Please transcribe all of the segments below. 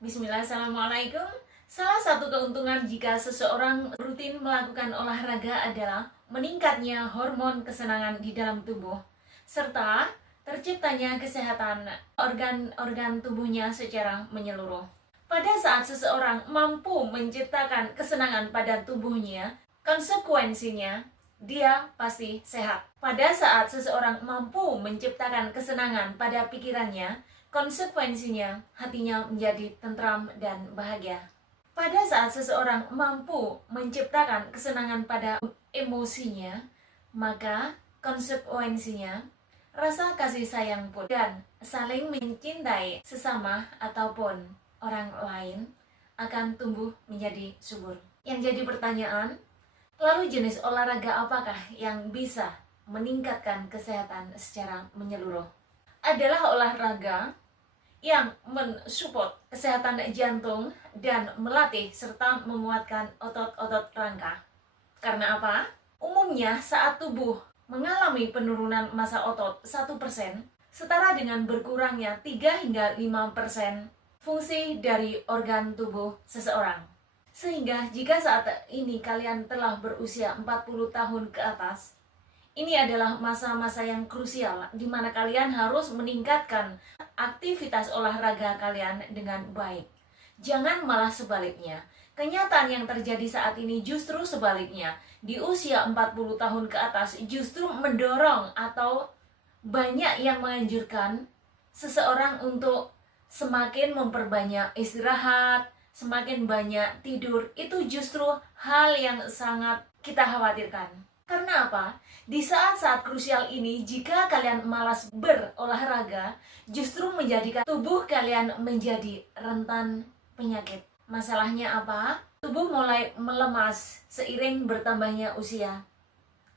Bismillah, Assalamualaikum. Salah satu keuntungan jika seseorang rutin melakukan olahraga adalah meningkatnya hormon kesenangan di dalam tubuh, serta terciptanya kesehatan organ-organ tubuhnya secara menyeluruh. Pada saat seseorang mampu menciptakan kesenangan pada tubuhnya, konsekuensinya dia pasti sehat. Pada saat seseorang mampu menciptakan kesenangan pada pikirannya, konsekuensinya hatinya menjadi tentram dan bahagia. Pada saat seseorang mampu menciptakan kesenangan pada emosinya, maka konsekuensinya rasa kasih sayang pun dan saling mencintai sesama ataupun orang lain akan tumbuh menjadi subur. Yang jadi pertanyaan, lalu jenis olahraga apakah yang bisa meningkatkan kesehatan secara menyeluruh? Adalah olahraga yang mensupport kesehatan jantung dan melatih serta menguatkan otot-otot rangka. Karena apa? Umumnya saat tubuh mengalami penurunan massa otot 1%, setara dengan berkurangnya 3 hingga 5% fungsi dari organ tubuh seseorang. Sehingga jika saat ini kalian telah berusia 40 tahun ke atas, ini adalah masa-masa yang krusial di mana kalian harus meningkatkan aktivitas olahraga kalian dengan baik. Jangan malah sebaliknya. Kenyataan yang terjadi saat ini justru sebaliknya. Di usia 40 tahun ke atas justru mendorong atau banyak yang menganjurkan seseorang untuk semakin memperbanyak istirahat, semakin banyak tidur. Itu justru hal yang sangat kita khawatirkan. Karena apa? Di saat-saat krusial ini, jika kalian malas berolahraga, justru menjadikan tubuh kalian menjadi rentan penyakit. Masalahnya apa? Tubuh mulai melemas seiring bertambahnya usia.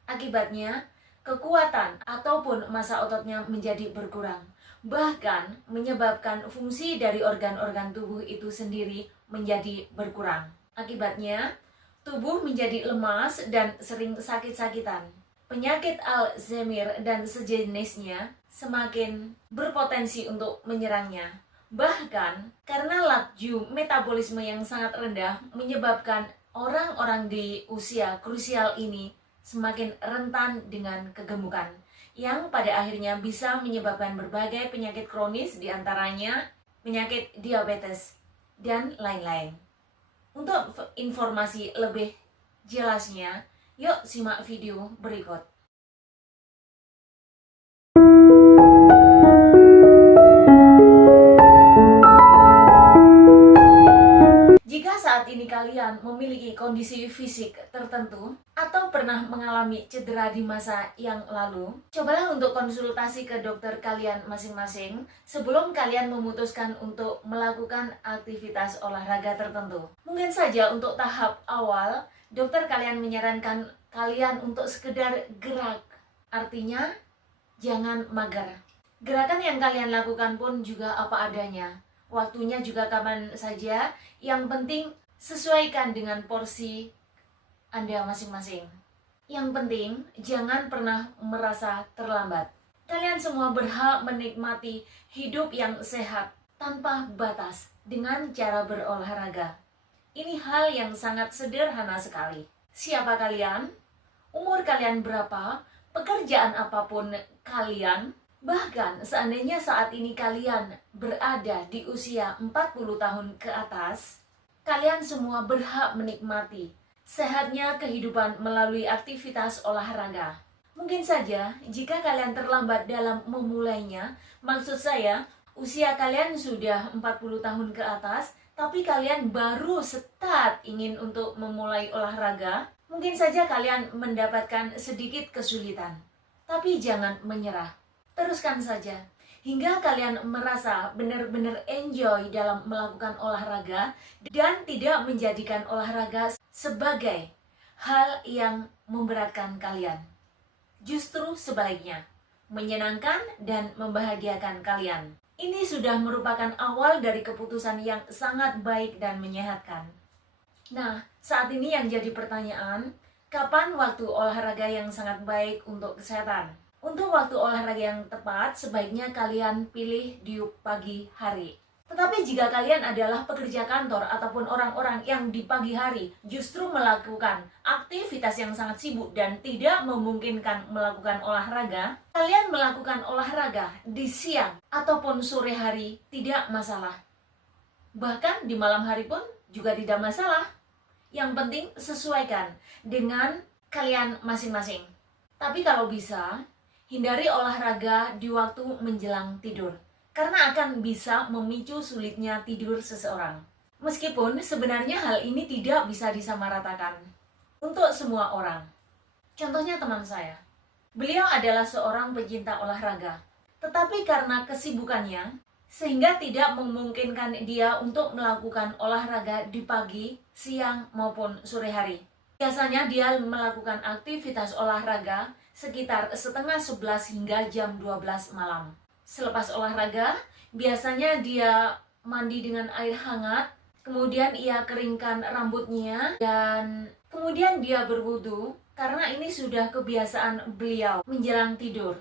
Akibatnya, kekuatan ataupun massa ototnya menjadi berkurang. Bahkan menyebabkan fungsi dari organ-organ tubuh itu sendiri menjadi berkurang. Akibatnya, tubuh menjadi lemas dan sering sakit-sakitan. Penyakit Alzheimer dan sejenisnya semakin berpotensi untuk menyerangnya. Bahkan karena laju metabolisme yang sangat rendah menyebabkan orang-orang di usia krusial ini semakin rentan dengan kegemukan, yang pada akhirnya bisa menyebabkan berbagai penyakit kronis, diantaranya penyakit diabetes dan lain-lain. Untuk informasi lebih jelasnya, yuk simak video berikut. Jika saat ini kalian memiliki kondisi fisik tertentu atau pernah mengalami cedera di masa yang lalu, cobalah untuk konsultasi ke dokter kalian masing-masing sebelum kalian memutuskan untuk melakukan aktivitas olahraga tertentu. Mungkin saja untuk tahap awal, dokter kalian menyarankan kalian untuk sekedar gerak. Artinya, jangan mager. Gerakan yang kalian lakukan pun juga apa adanya. Waktunya juga kapan saja, yang penting sesuaikan dengan porsi Anda masing-masing. Yang penting jangan pernah merasa terlambat. Kalian semua berhak menikmati hidup yang sehat tanpa batas dengan cara berolahraga. Ini hal yang sangat sederhana sekali. Siapa kalian? Umur kalian berapa? Pekerjaan apapun kalian? Bahkan seandainya saat ini kalian berada di usia 40 tahun ke atas, kalian semua berhak menikmati sehatnya kehidupan melalui aktivitas olahraga. Mungkin saja jika kalian terlambat dalam memulainya, maksud saya usia kalian sudah 40 tahun ke atas, tapi kalian baru start ingin untuk memulai olahraga, mungkin saja kalian mendapatkan sedikit kesulitan. Tapi jangan menyerah. Teruskan saja hingga kalian merasa benar-benar enjoy dalam melakukan olahraga dan tidak menjadikan olahraga sebagai hal yang memberatkan kalian. Justru sebaliknya, menyenangkan dan membahagiakan kalian. Ini sudah merupakan awal dari keputusan yang sangat baik dan menyehatkan. Nah, saat ini yang jadi pertanyaan, kapan waktu olahraga yang sangat baik untuk kesehatan? Untuk waktu olahraga yang tepat, sebaiknya kalian pilih di pagi hari. Tetapi jika kalian adalah pekerja kantor ataupun orang-orang yang di pagi hari justru melakukan aktivitas yang sangat sibuk dan tidak memungkinkan melakukan olahraga, kalian melakukan olahraga di siang ataupun sore hari tidak masalah. Bahkan di malam hari pun juga tidak masalah. Yang penting sesuaikan dengan kalian masing-masing. Tapi kalau bisa, hindari olahraga di waktu menjelang tidur, karena akan bisa memicu sulitnya tidur seseorang. Meskipun sebenarnya hal ini tidak bisa disamaratakan untuk semua orang. Contohnya teman saya. Beliau adalah seorang pecinta olahraga, tetapi karena kesibukannya, sehingga tidak memungkinkan dia untuk melakukan olahraga di pagi, siang, maupun sore hari. Biasanya dia melakukan aktivitas olahraga sekitar setengah 11 hingga jam 12 malam. Selepas olahraga, biasanya dia mandi dengan air hangat, kemudian ia keringkan rambutnya, dan kemudian dia berwudu, karena ini sudah kebiasaan beliau menjelang tidur.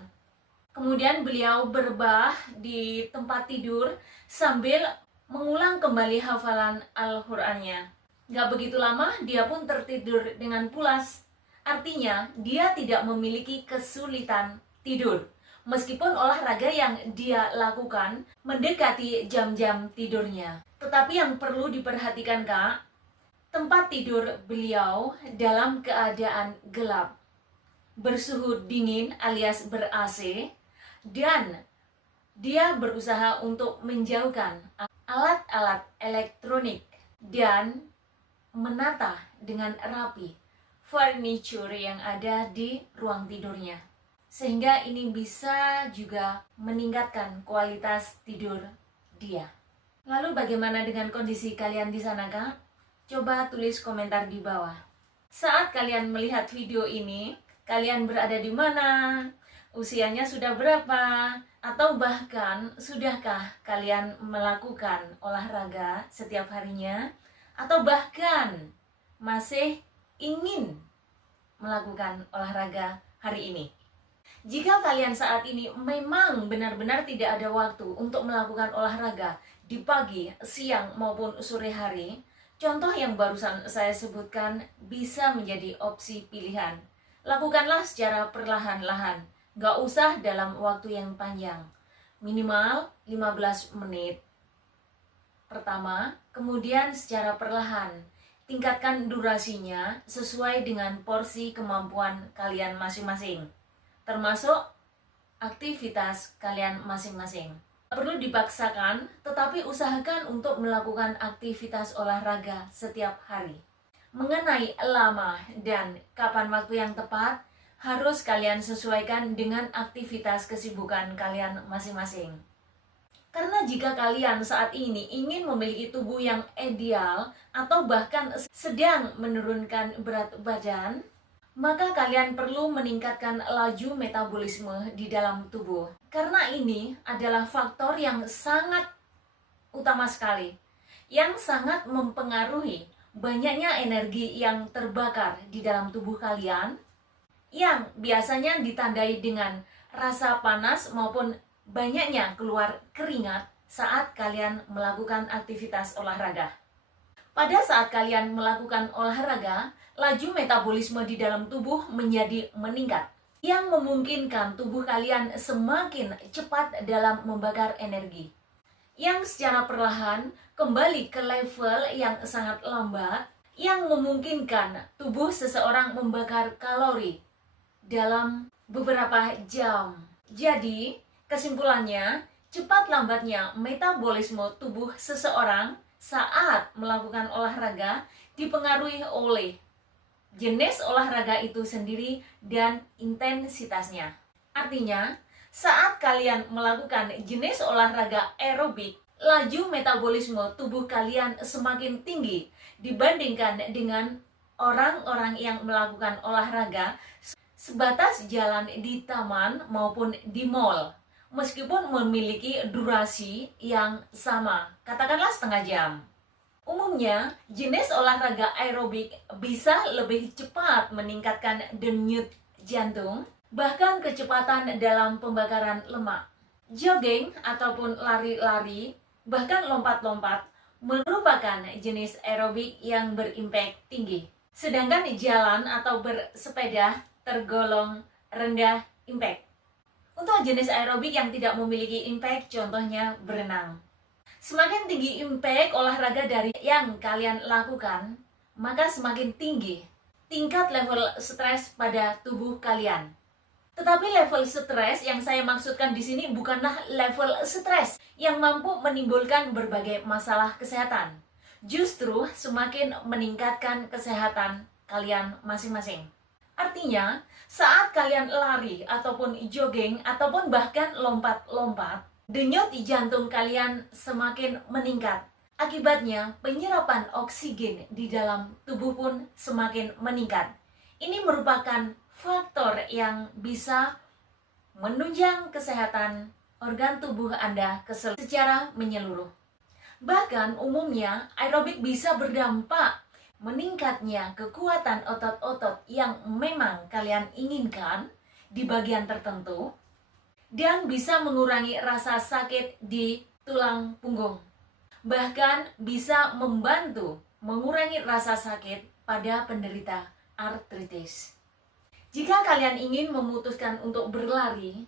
Kemudian beliau berbah di tempat tidur sambil mengulang kembali hafalan Al-Qur'annya. Gak begitu lama, dia pun tertidur dengan pulas. Artinya, dia tidak memiliki kesulitan tidur. Meskipun olahraga yang dia lakukan mendekati jam-jam tidurnya. Tetapi yang perlu diperhatikan, Kak, tempat tidur beliau dalam keadaan gelap, bersuhu dingin alias ber-AC, dan dia berusaha untuk menjauhkan alat-alat elektronik dan menata dengan rapi furniture yang ada di ruang tidurnya, sehingga ini bisa juga meningkatkan kualitas tidur dia. Lalu bagaimana dengan kondisi kalian di sana, Kak? Coba tulis komentar di bawah. Saat kalian melihat video ini, kalian berada di mana? Usianya sudah berapa? Atau bahkan sudahkah kalian melakukan olahraga setiap harinya? Atau bahkan masih ingin melakukan olahraga hari ini? Jika kalian saat ini memang benar-benar tidak ada waktu untuk melakukan olahraga di pagi, siang, maupun sore hari, contoh yang barusan saya sebutkan bisa menjadi opsi pilihan. Lakukanlah secara perlahan-lahan. Gak usah dalam waktu yang panjang, minimal 15 menit pertama, kemudian secara perlahan tingkatkan durasinya sesuai dengan porsi kemampuan kalian masing-masing, termasuk aktivitas kalian masing-masing. Perlu dipaksakan, tetapi usahakan untuk melakukan aktivitas olahraga setiap hari. Mengenai lama dan kapan waktu yang tepat, harus kalian sesuaikan dengan aktivitas kesibukan kalian masing-masing. Karena jika kalian saat ini ingin memiliki tubuh yang ideal atau bahkan sedang menurunkan berat badan, maka kalian perlu meningkatkan laju metabolisme di dalam tubuh. Karena ini adalah faktor yang sangat utama sekali, yang sangat mempengaruhi banyaknya energi yang terbakar di dalam tubuh kalian, yang biasanya ditandai dengan rasa panas maupun banyaknya keluar keringat saat kalian melakukan aktivitas olahraga. Pada saat kalian melakukan olahraga, laju metabolisme di dalam tubuh menjadi meningkat, yang memungkinkan tubuh kalian semakin cepat dalam membakar energi, yang secara perlahan kembali ke level yang sangat lambat, yang memungkinkan tubuh seseorang membakar kalori dalam beberapa jam. Jadi, kesimpulannya, cepat lambatnya metabolisme tubuh seseorang saat melakukan olahraga dipengaruhi oleh jenis olahraga itu sendiri dan intensitasnya. Artinya, saat kalian melakukan jenis olahraga aerobik, laju metabolisme tubuh kalian semakin tinggi dibandingkan dengan orang-orang yang melakukan olahraga sebatas jalan di taman maupun di mall, meskipun memiliki durasi yang sama, katakanlah setengah jam. Umumnya, jenis olahraga aerobik bisa lebih cepat meningkatkan denyut jantung, bahkan kecepatan dalam pembakaran lemak. Jogging ataupun lari-lari Bahkan lompat-lompat merupakan jenis aerobik yang berimpak tinggi. Sedangkan jalan atau bersepeda tergolong rendah impact. Untuk jenis aerobik yang tidak memiliki impact, contohnya berenang. Semakin tinggi impact olahraga dari yang kalian lakukan, maka semakin tinggi tingkat level stres pada tubuh kalian. Tetapi level stres yang saya maksudkan di sini bukanlah level stres yang mampu menimbulkan berbagai masalah kesehatan. Justru semakin meningkatkan kesehatan kalian masing-masing. Artinya, saat kalian lari ataupun jogging ataupun bahkan lompat-lompat, denyut jantung kalian semakin meningkat. Akibatnya, penyerapan oksigen di dalam tubuh pun semakin meningkat. Ini merupakan faktor yang bisa menunjang kesehatan organ tubuh Anda secara menyeluruh. Bahkan umumnya aerobik bisa berdampak meningkatnya kekuatan otot-otot yang memang kalian inginkan di bagian tertentu dan bisa mengurangi rasa sakit di tulang punggung. Bahkan bisa membantu mengurangi rasa sakit pada penderita artritis. Jika kalian ingin memutuskan untuk berlari,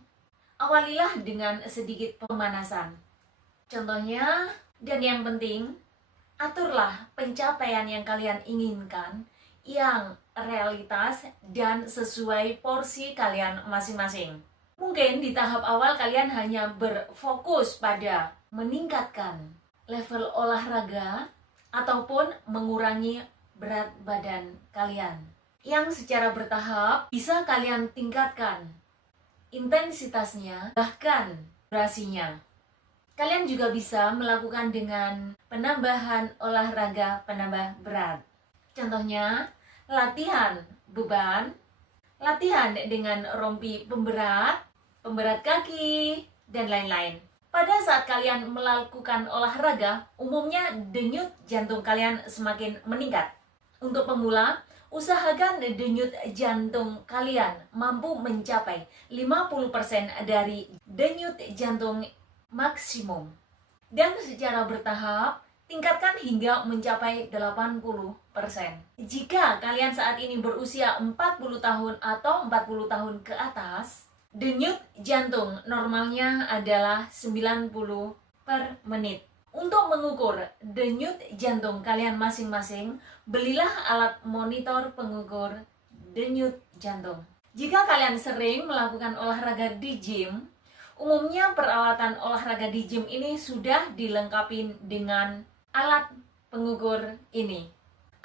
awalilah dengan sedikit pemanasan. Contohnya, dan yang penting, aturlah pencapaian yang kalian inginkan yang realitas dan sesuai porsi kalian masing-masing. Mungkin di tahap awal kalian hanya berfokus pada meningkatkan level olahraga ataupun mengurangi berat badan kalian, yang secara bertahap bisa kalian tingkatkan intensitasnya, bahkan durasinya. Kalian juga bisa melakukan dengan penambahan olahraga penambah berat. Contohnya, latihan beban, latihan dengan rompi pemberat, pemberat kaki, dan lain-lain. Pada saat kalian melakukan olahraga, umumnya denyut jantung kalian semakin meningkat. Untuk pemula, usahakan denyut jantung kalian mampu mencapai 50% dari denyut jantung maksimum. Dan secara bertahap, tingkatkan hingga mencapai 80%. Jika kalian saat ini berusia 40 tahun atau 40 tahun ke atas, denyut jantung normalnya adalah 90 per menit. Untuk mengukur denyut jantung kalian masing-masing, belilah alat monitor pengukur denyut jantung. Jika kalian sering melakukan olahraga di gym, umumnya peralatan olahraga di gym ini sudah dilengkapi dengan alat pengukur ini.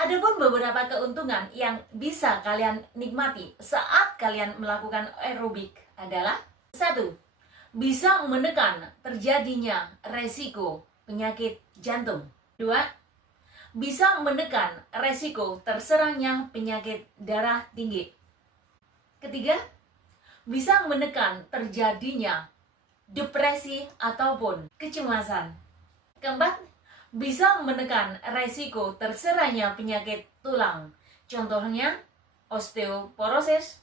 Adapun beberapa keuntungan yang bisa kalian nikmati saat kalian melakukan aerobik adalah: 1. Bisa menekan terjadinya resiko penyakit jantung. 2. Bisa menekan resiko terserangnya penyakit darah tinggi. 3. Bisa menekan terjadinya depresi ataupun kecemasan. 4. Bisa menekan resiko terserangnya penyakit tulang. Contohnya osteoporosis,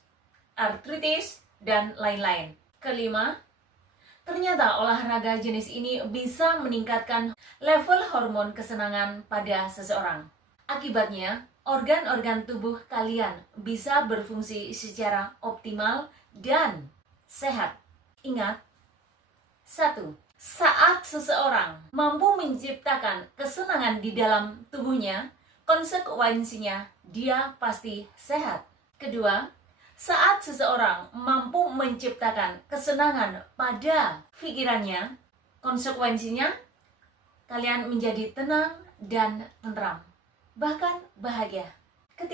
artritis, dan lain-lain. 5. Ternyata olahraga jenis ini bisa meningkatkan level hormon kesenangan pada seseorang. Akibatnya, organ-organ tubuh kalian bisa berfungsi secara optimal dan sehat. Ingat, 1. Saat seseorang mampu menciptakan kesenangan di dalam tubuhnya, konsekuensinya dia pasti sehat. 2. Saat seseorang mampu menciptakan kesenangan pada pikirannya, konsekuensinya kalian menjadi tenang dan tentram, bahkan bahagia. 3.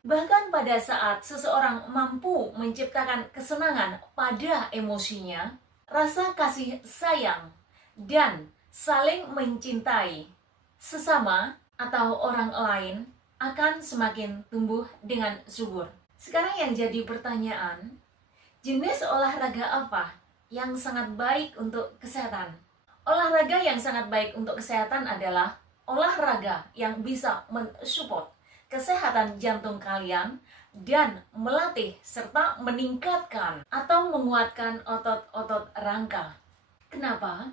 Bahkan pada saat seseorang mampu menciptakan kesenangan pada emosinya, rasa kasih sayang dan saling mencintai sesama atau orang lain akan semakin tumbuh dengan subur. Sekarang yang jadi pertanyaan, jenis olahraga apa yang sangat baik untuk kesehatan? Olahraga yang sangat baik untuk kesehatan adalah olahraga yang bisa mensupport kesehatan jantung kalian dan melatih serta meningkatkan atau menguatkan otot-otot rangka. Kenapa?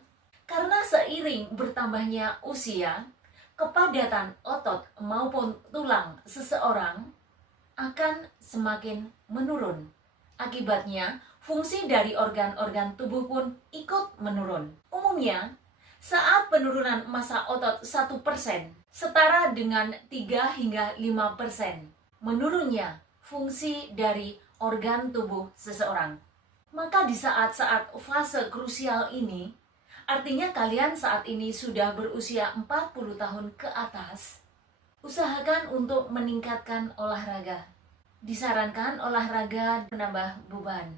Karena seiring bertambahnya usia, kepadatan otot maupun tulang seseorang akan semakin menurun. Akibatnya, fungsi dari organ-organ tubuh pun ikut menurun. Umumnya, saat penurunan massa otot 1% setara dengan 3 hingga 5% menurunnya fungsi dari organ tubuh seseorang. Maka di saat-saat fase krusial ini, artinya kalian saat ini sudah berusia 40 tahun ke atas, usahakan untuk meningkatkan olahraga. Disarankan olahraga menambah beban.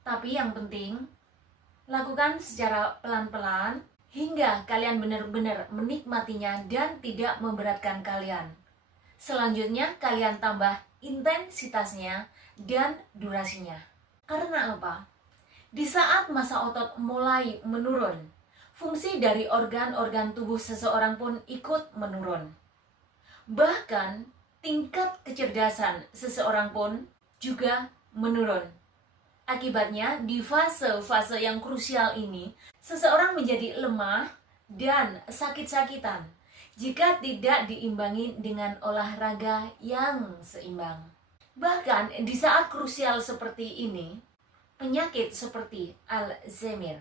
Tapi yang penting, lakukan secara pelan-pelan hingga kalian benar-benar menikmatinya dan tidak memberatkan kalian. Selanjutnya, kalian tambah intensitasnya dan durasinya. Karena apa? Di saat massa otot mulai menurun, fungsi dari organ-organ tubuh seseorang pun ikut menurun. Bahkan, tingkat kecerdasan seseorang pun juga menurun. Akibatnya, di fase-fase yang krusial ini, seseorang menjadi lemah dan sakit-sakitan jika tidak diimbangi dengan olahraga yang seimbang. Bahkan, di saat krusial seperti ini, penyakit seperti Alzheimer,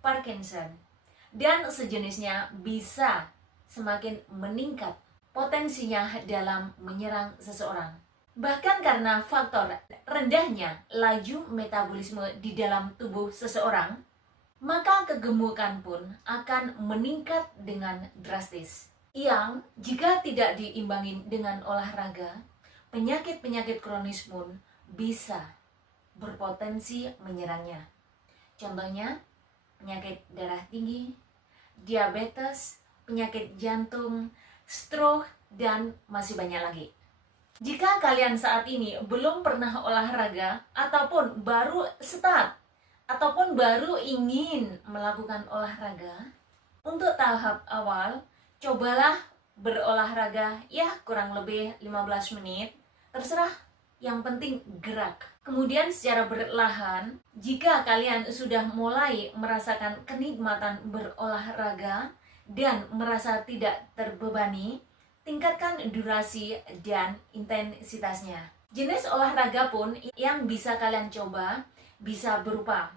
Parkinson, dan sejenisnya bisa semakin meningkat potensinya dalam menyerang seseorang. Bahkan karena faktor rendahnya laju metabolisme di dalam tubuh seseorang, maka kegemukan pun akan meningkat dengan drastis. Yang jika tidak diimbangi dengan olahraga, penyakit-penyakit kronis pun bisa berpotensi menyerangnya. Contohnya, penyakit darah tinggi, diabetes, penyakit jantung, stroke, dan masih banyak lagi. Jika kalian saat ini belum pernah olahraga ataupun baru start ataupun baru ingin melakukan olahraga, untuk tahap awal cobalah berolahraga ya kurang lebih 15 menit, terserah, yang penting gerak. Kemudian secara perlahan, jika kalian sudah mulai merasakan kenikmatan berolahraga dan merasa tidak terbebani, tingkatkan durasi dan intensitasnya. Jenis olahraga pun yang bisa kalian coba bisa berupa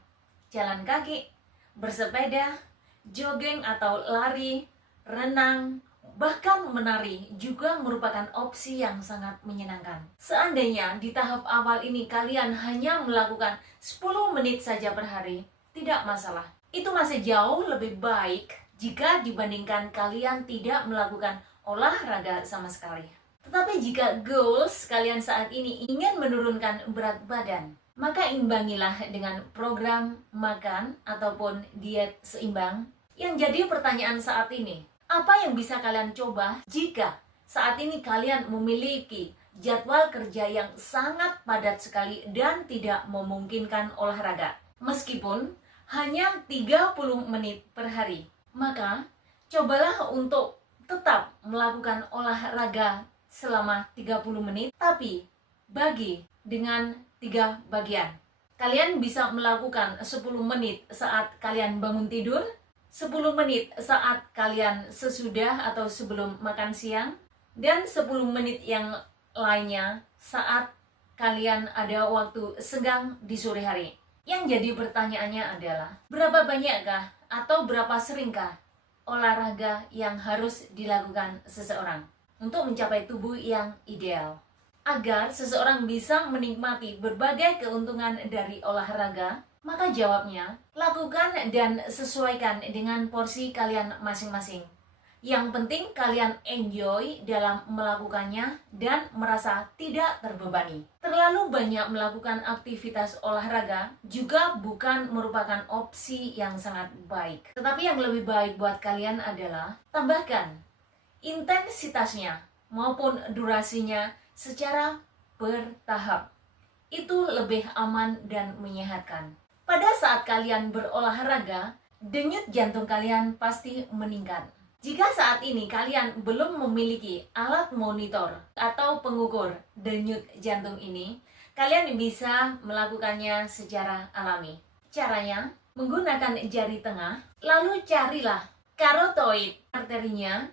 jalan kaki, bersepeda, jogging atau lari, renang, bahkan menari juga merupakan opsi yang sangat menyenangkan. Seandainya di tahap awal ini kalian hanya melakukan 10 menit saja per hari, tidak masalah. Itu masih jauh lebih baik jika dibandingkan kalian tidak melakukan olahraga sama sekali. Tetapi jika goals kalian saat ini ingin menurunkan berat badan, maka imbangilah dengan program makan ataupun diet seimbang. Yang jadi pertanyaan saat ini, apa yang bisa kalian coba jika saat ini kalian memiliki jadwal kerja yang sangat padat sekali dan tidak memungkinkan olahraga? Meskipun hanya 30 menit per hari, maka cobalah untuk tetap melakukan olahraga selama 30 menit, tapi bagi dengan 3 bagian. Kalian bisa melakukan 10 menit saat kalian bangun tidur, 10 menit saat kalian sesudah atau sebelum makan siang, dan 10 menit yang lainnya saat kalian ada waktu senggang di sore hari. Yang jadi pertanyaannya adalah, berapa banyakkah atau berapa seringkah olahraga yang harus dilakukan seseorang untuk mencapai tubuh yang ideal? Agar seseorang bisa menikmati berbagai keuntungan dari olahraga, maka jawabnya, lakukan dan sesuaikan dengan porsi kalian masing-masing. Yang penting kalian enjoy dalam melakukannya dan merasa tidak terbebani. Terlalu banyak melakukan aktivitas olahraga juga bukan merupakan opsi yang sangat baik. Tetapi yang lebih baik buat kalian adalah tambahkan intensitasnya maupun durasinya secara bertahap. Itu lebih aman dan menyehatkan. Pada saat kalian berolahraga, denyut jantung kalian pasti meningkat. Jika saat ini kalian belum memiliki alat monitor atau pengukur denyut jantung ini, kalian bisa melakukannya secara alami. Caranya, menggunakan jari tengah, lalu carilah karotoid arterinya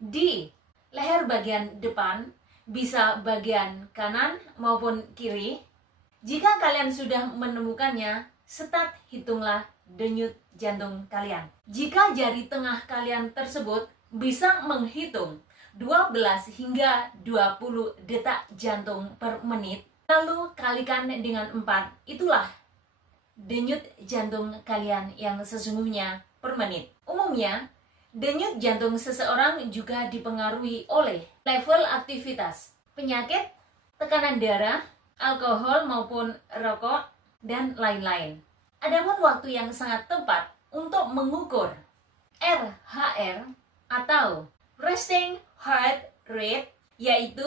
di leher bagian depan, bisa bagian kanan maupun kiri. Jika kalian sudah menemukannya, start hitunglah denyut jantung kalian. Jika jari tengah kalian tersebut bisa menghitung 12 hingga 20 detak jantung per menit, lalu kalikan dengan 4, itulah denyut jantung kalian yang sesungguhnya per menit. Umumnya, denyut jantung seseorang juga dipengaruhi oleh level aktivitas, penyakit, tekanan darah, alkohol maupun rokok, dan lain-lain. Adapun waktu yang sangat tepat untuk mengukur RHR atau resting heart rate, yaitu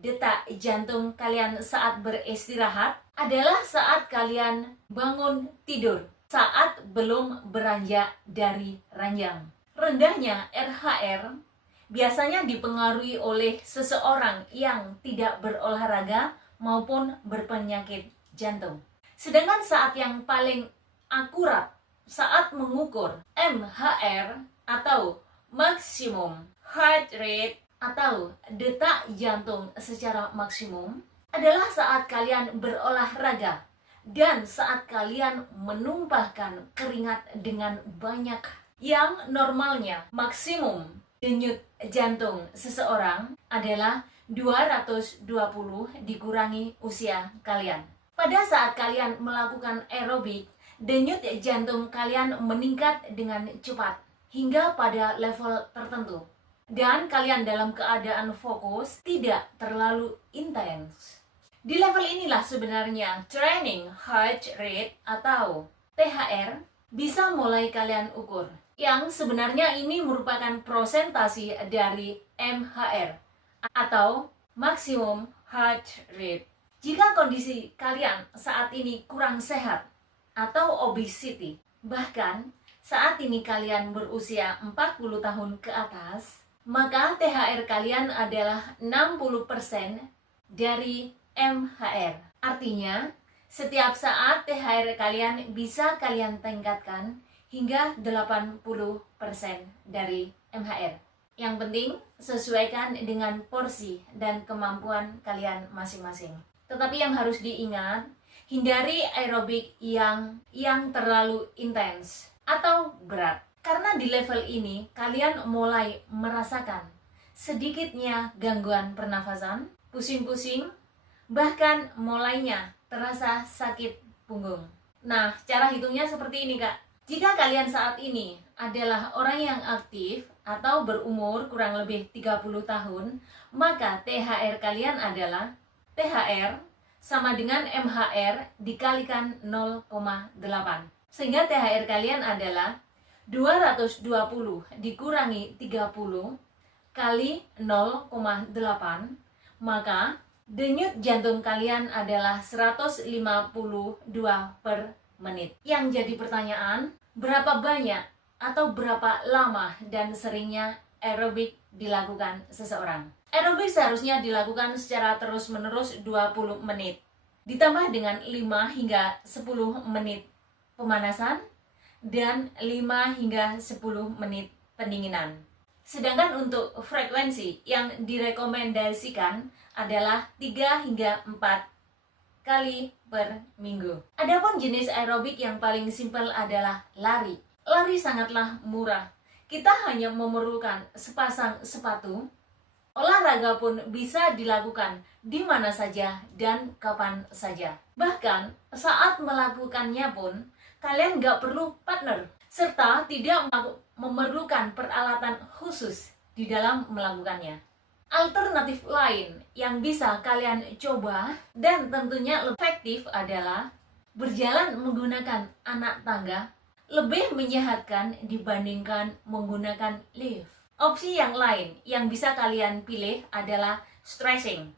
detak jantung kalian saat beristirahat, adalah saat kalian bangun tidur, saat belum beranjak dari ranjang. Rendahnya RHR biasanya dipengaruhi oleh seseorang yang tidak berolahraga maupun berpenyakit jantung. Sedangkan saat yang paling akurat saat mengukur MHR atau maksimum heart rate atau detak jantung secara maksimum adalah saat kalian berolahraga dan saat kalian menumpahkan keringat dengan banyak. Yang normalnya maksimum denyut jantung seseorang adalah 220 dikurangi usia kalian. Pada saat kalian melakukan aerobik, denyut jantung kalian meningkat dengan cepat hingga pada level tertentu. Dan kalian dalam keadaan fokus, tidak terlalu intens. Di level inilah sebenarnya training heart rate atau THR bisa mulai kalian ukur. Yang sebenarnya ini merupakan prosentasi dari MHR atau maximum heart rate. Jika kondisi kalian saat ini kurang sehat atau obesity, bahkan saat ini kalian berusia 40 tahun ke atas, maka THR kalian adalah 60% dari MHR. Artinya, setiap saat THR kalian bisa kalian tingkatkan hingga 80% dari MHR. Yang penting, sesuaikan dengan porsi dan kemampuan kalian masing-masing. Tetapi yang harus diingat, hindari aerobik yang terlalu intens atau berat. Karena di level ini, kalian mulai merasakan sedikitnya gangguan pernafasan, pusing-pusing, bahkan mulainya terasa sakit punggung. Nah, cara hitungnya seperti ini, Kak. Jika kalian saat ini adalah orang yang aktif atau berumur kurang lebih 30 tahun, maka THR kalian adalah THR sama dengan MHR dikalikan 0,8. Sehingga THR kalian adalah 220 dikurangi 30 kali 0,8, maka denyut jantung kalian adalah 152 per menit. Yang jadi pertanyaan, berapa banyak atau berapa lama dan seringnya aerobik dilakukan seseorang? Aerobik seharusnya dilakukan secara terus-menerus 20 menit, ditambah dengan 5 hingga 10 menit pemanasan dan 5 hingga 10 menit pendinginan. Sedangkan untuk frekuensi yang direkomendasikan adalah 3 hingga 4 kali per minggu. Adapun jenis aerobik yang paling simpel adalah lari. Lari sangatlah murah. Kita hanya memerlukan sepasang sepatu. Olahraga pun bisa dilakukan di mana saja dan kapan saja. Bahkan saat melakukannya pun kalian nggak perlu partner serta tidak memerlukan peralatan khusus di dalam melakukannya. Alternatif lain yang bisa kalian coba dan tentunya lebih efektif adalah berjalan menggunakan anak tangga, lebih menyehatkan dibandingkan menggunakan lift. Opsi yang lain yang bisa kalian pilih adalah stretching,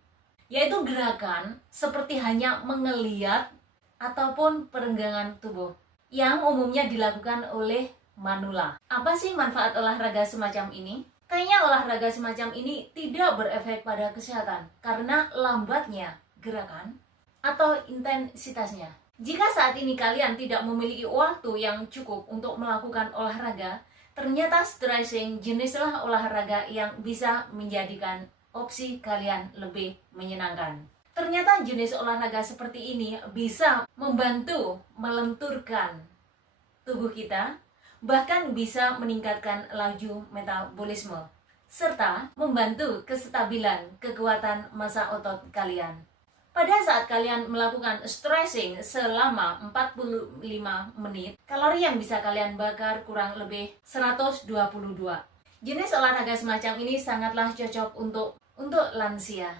yaitu gerakan seperti hanya mengeliat ataupun perenggangan tubuh yang umumnya dilakukan oleh manula. Apa sih manfaat olahraga semacam ini? Kayaknya olahraga semacam ini tidak berefek pada kesehatan karena lambatnya gerakan atau intensitasnya. Jika saat ini kalian tidak memiliki waktu yang cukup untuk melakukan olahraga, ternyata stretching jenislah olahraga yang bisa menjadikan opsi kalian lebih menyenangkan. Ternyata jenis olahraga seperti ini bisa membantu melenturkan tubuh kita, bahkan bisa meningkatkan laju metabolisme, serta membantu kestabilan kekuatan massa otot kalian. Pada saat kalian melakukan stretching selama 45 menit, kalori yang bisa kalian bakar kurang lebih 122. Jenis olahraga semacam ini sangatlah cocok untuk lansia,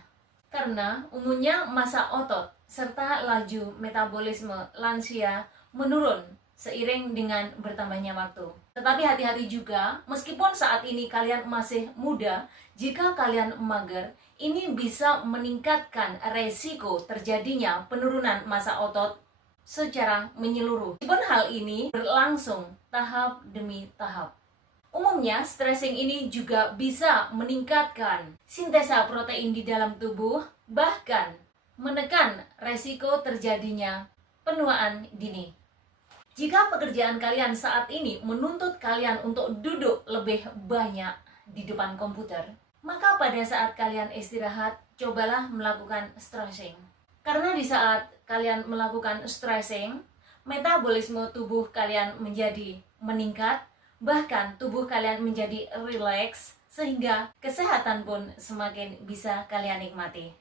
karena umumnya massa otot serta laju metabolisme lansia menurun seiring dengan bertambahnya waktu. Tetapi hati-hati juga, meskipun saat ini kalian masih muda, jika kalian mager, ini bisa meningkatkan resiko terjadinya penurunan massa otot secara menyeluruh. Meskipun hal ini berlangsung tahap demi tahap. Umumnya, stretching ini juga bisa meningkatkan sintesa protein di dalam tubuh, bahkan menekan resiko terjadinya penuaan dini. Jika pekerjaan kalian saat ini menuntut kalian untuk duduk lebih banyak di depan komputer, maka pada saat kalian istirahat, cobalah melakukan stretching. Karena di saat kalian melakukan stretching, metabolisme tubuh kalian menjadi meningkat, bahkan tubuh kalian menjadi rileks, sehingga kesehatan pun semakin bisa kalian nikmati.